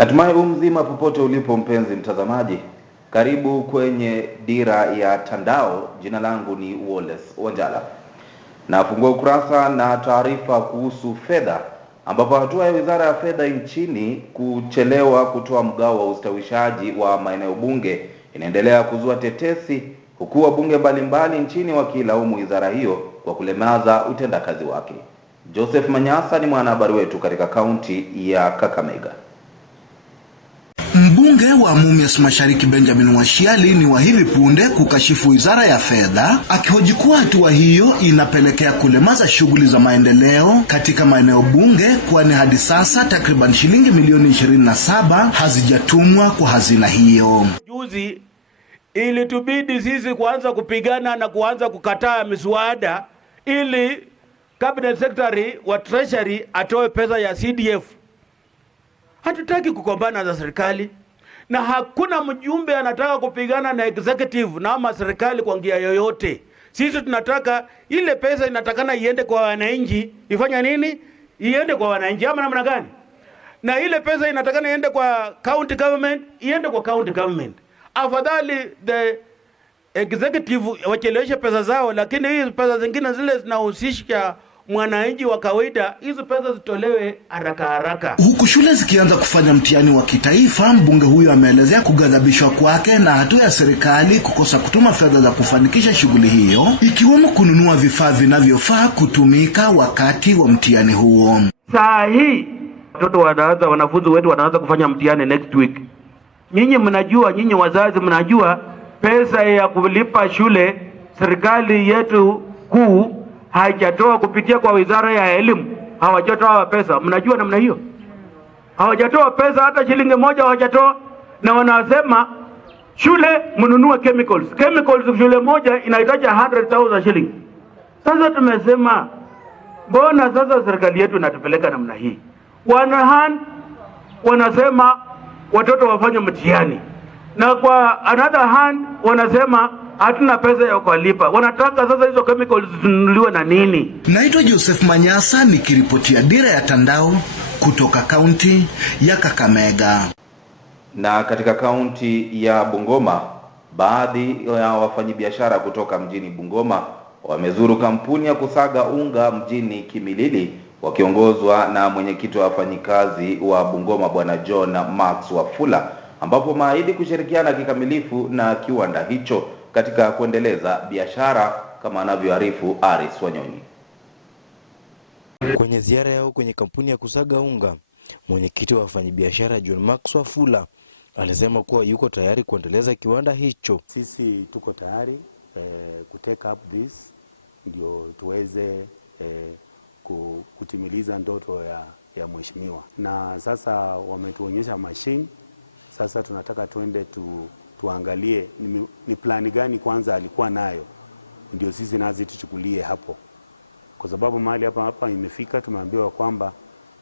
Natumai mzima popote ulipo mpenzi mtazamaji. Karibu kwenye Dira ya Tandao. Jina langu ni Wallace Wanjala. Nafungua ukurasa na taarifa kuhusu fedha, ambapo hatua ya Wizara ya Fedha nchini kuchelewa kutoa mgao wa ustawishaji wa maeneo bunge inaendelea kuzua tetesi, huku wabunge mbalimbali nchini wakilaumu wizara hiyo kwa kulemaza utendakazi wake. Joseph Manyasa ni mwanahabari wetu katika kaunti ya Kakamega. Mbunge wa Mumias Mashariki Benjamin Washiali ni wa hivi punde kukashifu Wizara ya Fedha, akihoji kuwa hatua hiyo inapelekea kulemaza shughuli za maendeleo katika maeneo bunge, kwani hadi sasa takriban shilingi milioni 27 hazijatumwa kwa hazina hiyo. Juzi ilitubidi sisi kuanza kupigana na kuanza kukataa miswada ili Cabinet Secretary wa Treasury atoe pesa ya CDF. Hatutaki kukombana na serikali, na hakuna mjumbe anataka kupigana na executive na ama serikali kwa njia yoyote. Sisi tunataka ile pesa inatakana iende kwa wananchi. Ifanya nini? Iende kwa wananchi ama namna gani? Na ile pesa inatakana iende kwa county government, iende kwa county government. Afadhali the executive wacheleweshe pesa zao, lakini hizi pesa zingine zile zinahusisha mwananchi wa kawaida, hizo pesa zitolewe haraka haraka. Huku shule zikianza kufanya mtihani wa kitaifa, mbunge huyo ameelezea kughadhabishwa kwake na hatua ya serikali kukosa kutuma fedha za kufanikisha shughuli hiyo, ikiwemo kununua vifaa vinavyofaa kutumika wakati wa mtihani huo. Saa hii wanafunzi wetu wanaanza kufanya mtihani next week. Nyinyi mnajua, nyinyi wazazi mnajua, pesa ya kulipa shule serikali yetu kuu haijatoa kupitia kwa Wizara ya Elimu. Hawajatoa pesa. Mnajua namna hiyo? Hawajatoa pesa, hata shilingi moja hawajatoa, na wanasema shule mnunue chemicals. Chemicals shule moja inahitaji 100,000 shilingi. Sasa tumesema mbona sasa serikali yetu inatupeleka namna hii? One hand wanasema watoto wafanye mtihani, na kwa another hand wanasema hatuna pesa ya kulipa. Wanataka sasa hizo chemicals zinunuliwe na nini? Naitwa Joseph Manyasa nikiripotia Dira ya Tandao kutoka kaunti ya Kakamega. Na katika kaunti ya Bungoma, baadhi ya wafanyabiashara kutoka mjini Bungoma wamezuru kampuni ya kusaga unga mjini Kimilili, wakiongozwa na mwenyekiti wa wafanyikazi wa Bungoma Bwana John Max Wafula, ambapo maahidi kushirikiana kikamilifu na kiwanda hicho katika kuendeleza biashara, kama anavyoarifu Aris Wanyonyi. Kwenye ziara yao kwenye kampuni ya kusaga unga, mwenyekiti wa wafanyabiashara John Max Wafula alisema kuwa yuko tayari kuendeleza kiwanda hicho. Sisi tuko tayari kutake up this ndio tuweze kutimiliza ndoto ya mheshimiwa. Na sasa wametuonyesha machine. Sasa tunataka tuende tuangalie ni plani gani kwanza alikuwa nayo, ndio sisi nazi tuchukulie hapo, kwa sababu mahali hapa imefika tumeambiwa kwamba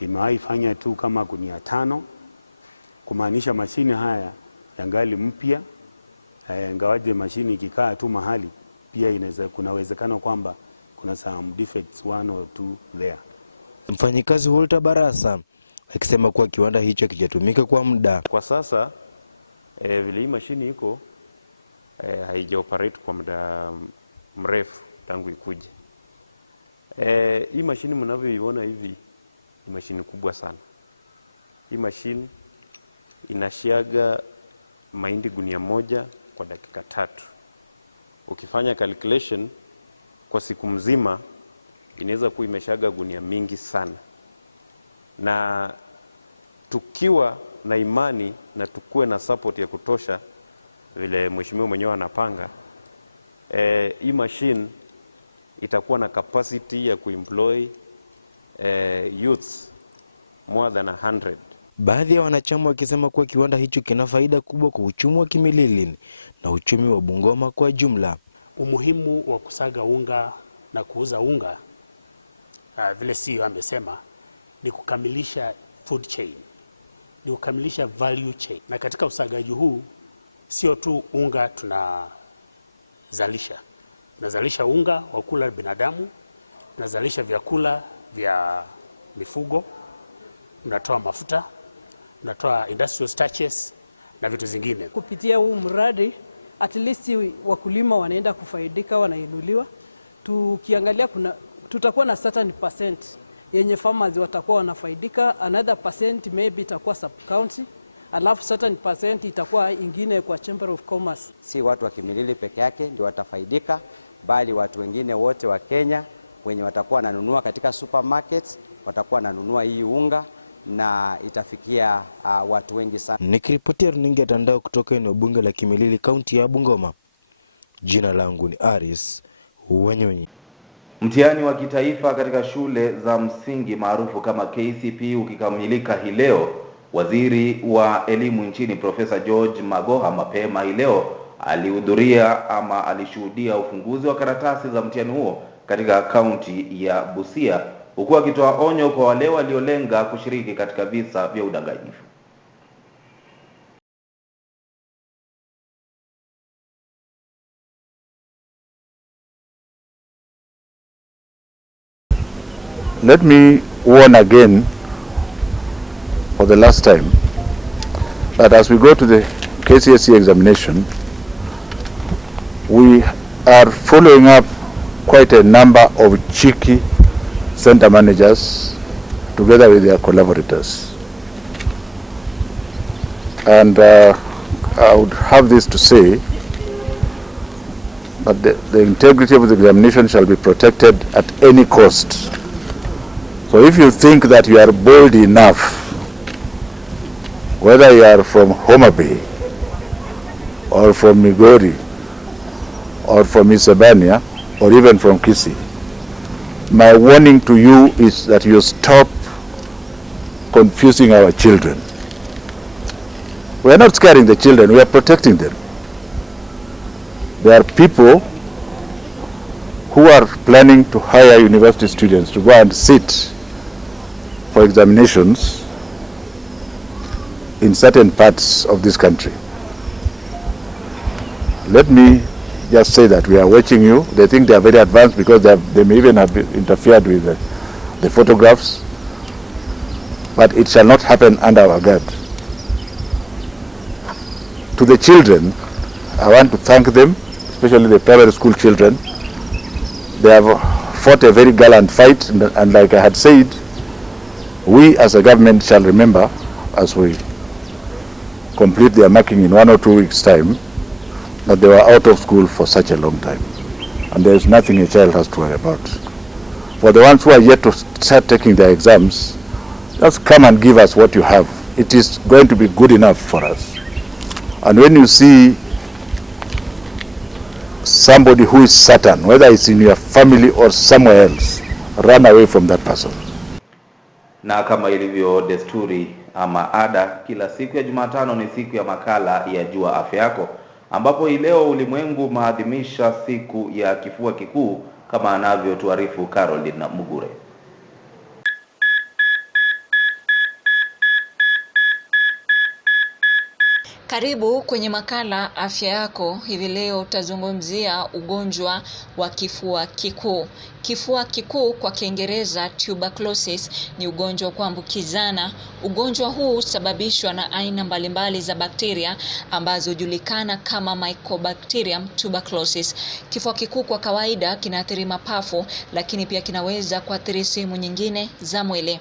imewahi fanya tu kama gunia 5, kumaanisha mashini haya yangali mpya. Ingawaje mashini ikikaa tu mahali pia kuna uwezekano kwamba kuna some defects 1 or 2 there. Mfanyikazi Walter Barasa akisema kuwa kiwanda hicho kijatumika kwa muda. Kwa sasa vile hii mashini iko haijaoperate kwa muda mrefu tangu ikuje. Hii mashini mnavyoiona hivi ni mashini kubwa sana. Hii mashini inashiaga mahindi gunia 1 kwa dakika 3. Ukifanya calculation kwa siku mzima inaweza kuwa imeshaga gunia mingi sana. Na tukiwa na imani na tukue na support ya kutosha vile mheshimiwa mwenyewe anapanga, hii machine itakuwa na capacity ya kuemploy youths more than 100. Baadhi ya wanachama wakisema kuwa kiwanda hicho kina faida kubwa kwa uchumi wa Kimilili na uchumi wa Bungoma kwa jumla. Umuhimu wa kusaga unga na kuuza unga, vile CEO amesema, ni kukamilisha food chain, ni kukamilisha value chain. Na katika usagaji huu sio tu unga tunazalisha unga wa kula binadamu, tunazalisha vyakula vya mifugo, tunatoa mafuta, tunatoa industrial starches na vitu zingine. Kupitia huu mradi at least wakulima wanaenda kufaidika, wanainuliwa. Tukiangalia tutakuwa na certain percent yenye farmers watakuwa wanafaidika, another percent maybe itakuwa sub county, alafu certain percent itakuwa ingine kwa Chamber of Commerce. Si watu wa Kimilili peke yake ndio watafaidika, bali watu wengine wote wa Kenya wenye watakuwa wananunua katika supermarkets watakuwa wananunua hii unga na itafikia watu wengi sana. Nikiripotia runinga Tandao kutoka eneo bunge la Kimilili, kaunti ya Bungoma. Jina langu ni Aris Wanyonyi. Mtihani wa kitaifa katika shule za msingi maarufu kama KCPE ukikamilika hii leo, waziri wa elimu nchini Profesa George Magoha mapema hii leo alihudhuria ama alishuhudia ufunguzi wa karatasi za mtihani huo katika kaunti ya Busia, huku akitoa onyo kwa wale waliolenga kushiriki katika visa vya udanganyifu. Let me warn again for the last time that as we go to the KCSE examination, we are following up quite a number of cheeky center managers together with their collaborators. And I would have this to say that the integrity of the examination shall be protected at any cost. So if you think that you are bold enough, whether you are from Homa Bay or from Migori or from Isebania or even from Kisii, my warning to you is that you stop confusing our children. We are not scaring the children, we are protecting them. There are people who are planning to hire university students to go and sit for examinations in certain parts of this country. Let me just say that we are watching you. They think they are very advanced because they may even have interfered with the photographs, but it shall not happen under our guard. To the children, I want to thank them, especially the primary school children. They have fought a very gallant fight, and like I had said, we as a government shall remember as we complete their marking in 1 or 2 weeks' time that they were out of school for such a long time. And there is nothing a child has to worry about. For the ones who are yet to start taking their exams, just come and give us what you have. It is going to be good enough for us. And when you see somebody who is certain, whether it's in your family or somewhere else, run away from that person. Na kama ilivyo desturi ama ada, kila siku ya Jumatano ni siku ya makala ya Jua Afya Yako, ambapo hii leo ulimwengu maadhimisha siku ya kifua kikuu, kama anavyotuarifu Caroline Mugure. Karibu kwenye makala Afya Yako. Hivi leo utazungumzia ugonjwa wa kifua kikuu. Kifua kikuu kwa Kiingereza tuberculosis ni ugonjwa wa kuambukizana. Ugonjwa huu husababishwa na aina mbalimbali za bakteria ambazo hujulikana kama Mycobacterium tuberculosis. Kifua kikuu kwa kawaida kinaathiri mapafu, lakini pia kinaweza kuathiri sehemu nyingine za mwili.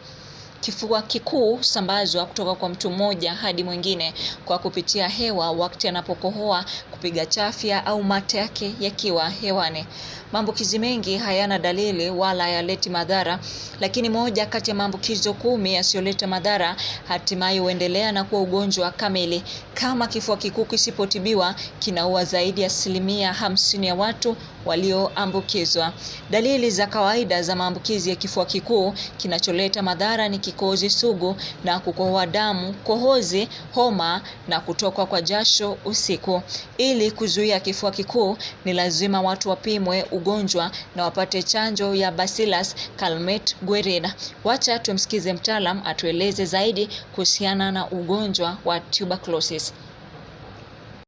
Kifua kikuu husambazwa kutoka kwa mtu mmoja hadi mwingine kwa kupitia hewa wakati anapokohoa, kupiga chafya au mate yake yakiwa hewani. Maambukizi mengi hayana dalili wala hayaleti madhara, lakini moja kati ya maambukizo 10 yasiyoleta madhara hatimaye huendelea na kuwa ugonjwa kamili. Kama kifua kikuu kisipotibiwa, kinaua zaidi ya 50% ya watu walioambukizwa. Dalili za kawaida za maambukizi ya kifua kikuu: kinacholeta madhara ni kikohozi sugu na kukohoa damu, kohozi, homa na kutokwa kwa jasho usiku. Ili kuzuia kifua kikuu, ni lazima watu wapimwe ugonjwa na wapate chanjo ya Bacillus calmette-guerin. Wacha tumsikize mtaalam atueleze zaidi kuhusiana na ugonjwa wa tuberculosis.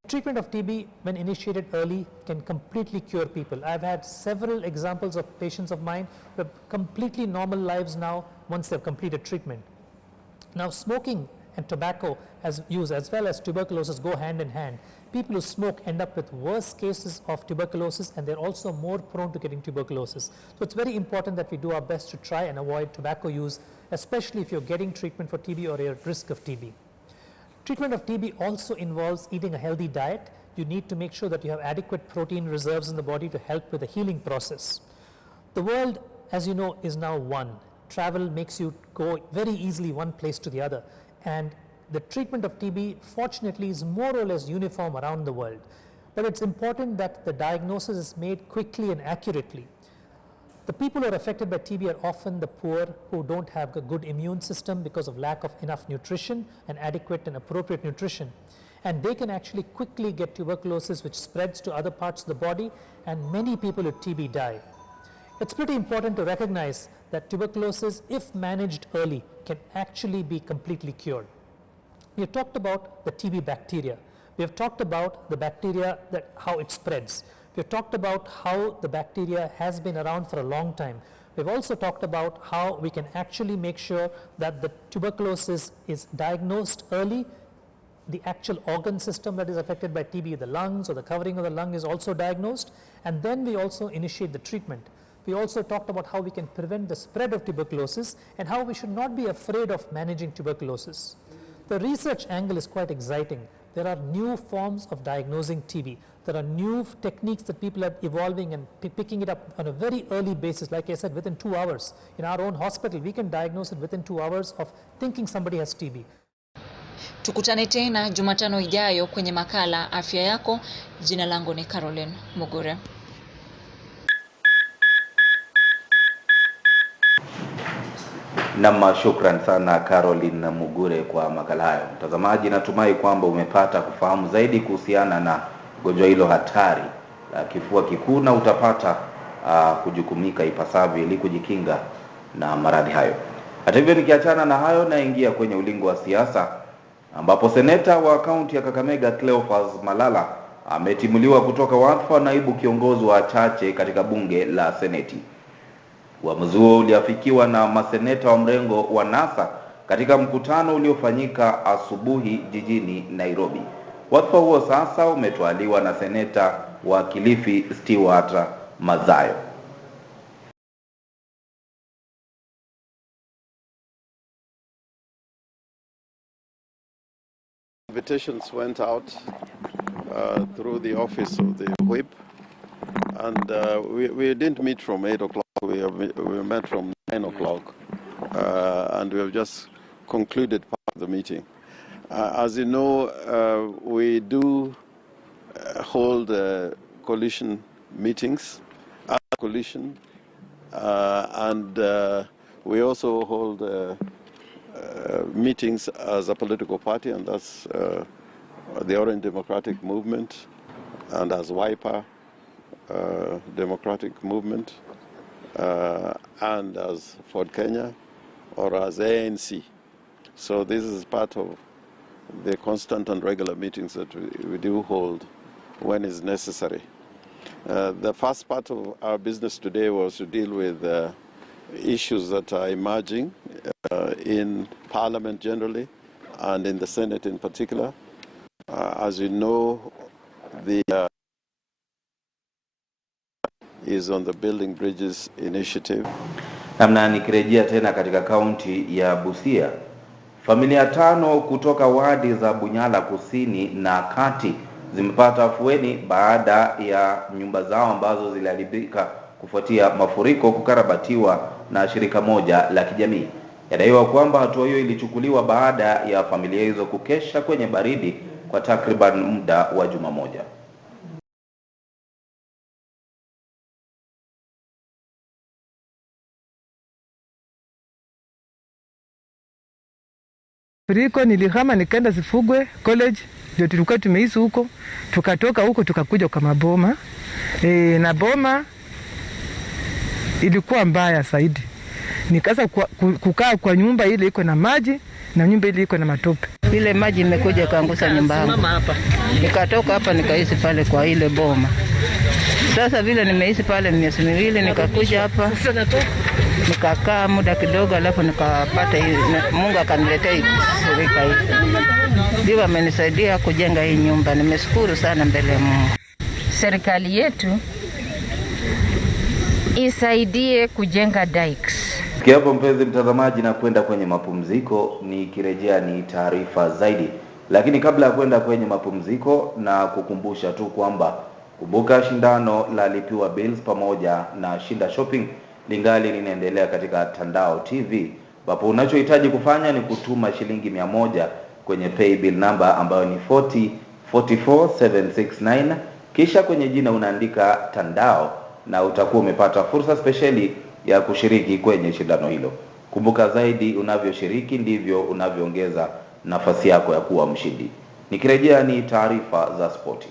Treatment of TB, when initiated early, can completely cure people. I've had several examples of patients of mine who have completely normal lives now once they've completed treatment. Now, smoking and tobacco use as well as tuberculosis go hand in hand. People who smoke end up with worse cases of tuberculosis, and they're also more prone to getting tuberculosis. So it's very important that we do our best to try and avoid tobacco use, especially if you're getting treatment for TB or you're at risk of TB. Treatment of TB also involves eating a healthy diet. You need to make sure that you have adequate protein reserves in the body to help with the healing process. The world, as you know, is now one. Travel makes you go very easily one place to the other, and the treatment of TB fortunately is more or less uniform around the world. But it's important that the diagnosis is made quickly and accurately. The people who are affected by TB are often the poor who don't have a good immune system because of lack of enough nutrition and adequate and appropriate nutrition. And they can actually quickly get tuberculosis, which spreads to other parts of the body, and many people with TB die. It's pretty important to recognize that tuberculosis, if managed early, can actually be completely cured. We have talked about the TB bacteria. We have talked about the bacteria, how it spreads. We have talked about how the bacteria has been around for a long time. We've also talked about how we can actually make sure that the tuberculosis is diagnosed early. The actual organ system that is affected by TB, the lungs or the covering of the lung, is also diagnosed, and then we also initiate the treatment. We also talked about how we can prevent the spread of tuberculosis and how we should not be afraid of managing tuberculosis. The research angle is quite exciting. There are new forms of diagnosing TB. There are new techniques that people are evolving and picking it up on a very early basis. Like I said, within 2 hours. In our own hospital, we can diagnose it within 2 hours of thinking somebody has TB. Tukutane tena Jumatano ijayo kwenye makala Afya Yako. Jina langu ni Caroline Mugure. Nama shukran sana Caroline Mugure kwa makala hayo. Mtazamaji, natumai kwamba umepata kufahamu zaidi kuhusiana na gonjwa hilo hatari la kifua kikuu, na utapata kujukumika ipasavyo ili kujikinga na maradhi hayo. Hata hivyo, nikiachana na hayo, naingia kwenye ulingo wa siasa, ambapo seneta wa kaunti ya Kakamega Cleophas Malala ametimuliwa kutoka wadhifa naibu kiongozi wa chache katika bunge la seneti. Uamuzi huo uliafikiwa na maseneta wa mrengo wa NASA katika mkutano uliofanyika asubuhi jijini Nairobi. Wadhifa huo sasa umetwaliwa na seneta wa Kilifi Stewart Mazayo. Invitations went out through the office of the whip, and we didn't meet from 8 o'clock. We met from 9 o'clock, and we have just concluded part of the meeting. As you know, we do hold coalition meetings as a coalition, and we also hold meetings as a political party, and that's the Orange Democratic Movement, and as Wiper Democratic Movement, and as Ford Kenya, or as ANC. So this is part of the constant and regular meetings that we do hold when it's necessary. The first part of our business today was to deal with issues that are emerging in Parliament generally and in the Senate in particular. As you know, the is on the Building Bridges Initiative. Namna nikirejea tena katika kaunti ya Busia, familia 5 kutoka wadi za Bunyala Kusini na Kati zimepata afueni baada ya nyumba zao ambazo ziliharibika kufuatia mafuriko kukarabatiwa na shirika moja la kijamii. Yadaiwa kwamba hatua hiyo ilichukuliwa baada ya familia hizo kukesha kwenye baridi kwa takriban muda wa juma moja. Mafuriko nilihama nikaenda Zifugwe College, ndio tulikuwa tumeishi huko. Tukatoka huko tukakuja kwa maboma. Na boma ilikuwa mbaya zaidi. Nikaanza kukaa kwa nyumba ile iko na maji na nyumba ile iko na matope. Ile maji imekuja kaangusa nyumba yangu. Nikatoka hapa nikaishi pale kwa ile boma. Sasa vile nimeishi pale miezi miwili nikakuja hapa. nikakaa muda kidogo, alafu nikapata hii, Mungu akaniletea hii shirika hii, ndio amenisaidia kujenga hii nyumba. Nimeshukuru sana mbele ya Mungu. Serikali yetu isaidie kujenga dikes. Kiapo mpenzi mtazamaji, na kwenda kwenye mapumziko, nikirejea ni taarifa zaidi. Lakini kabla ya kwenda kwenye mapumziko, na kukumbusha tu kwamba kumbuka shindano la Lipiwa Bills pamoja na Shinda Shopping lingali linaendelea katika Tandao TV, ambapo unachohitaji kufanya ni kutuma shilingi 100 kwenye pay bill number ambayo ni 4044769, kisha kwenye jina unaandika Tandao na utakuwa umepata fursa spesheli ya kushiriki kwenye shindano hilo. Kumbuka, zaidi unavyoshiriki ndivyo unavyoongeza nafasi yako ya kuwa mshindi. Nikirejea ni taarifa za spoti.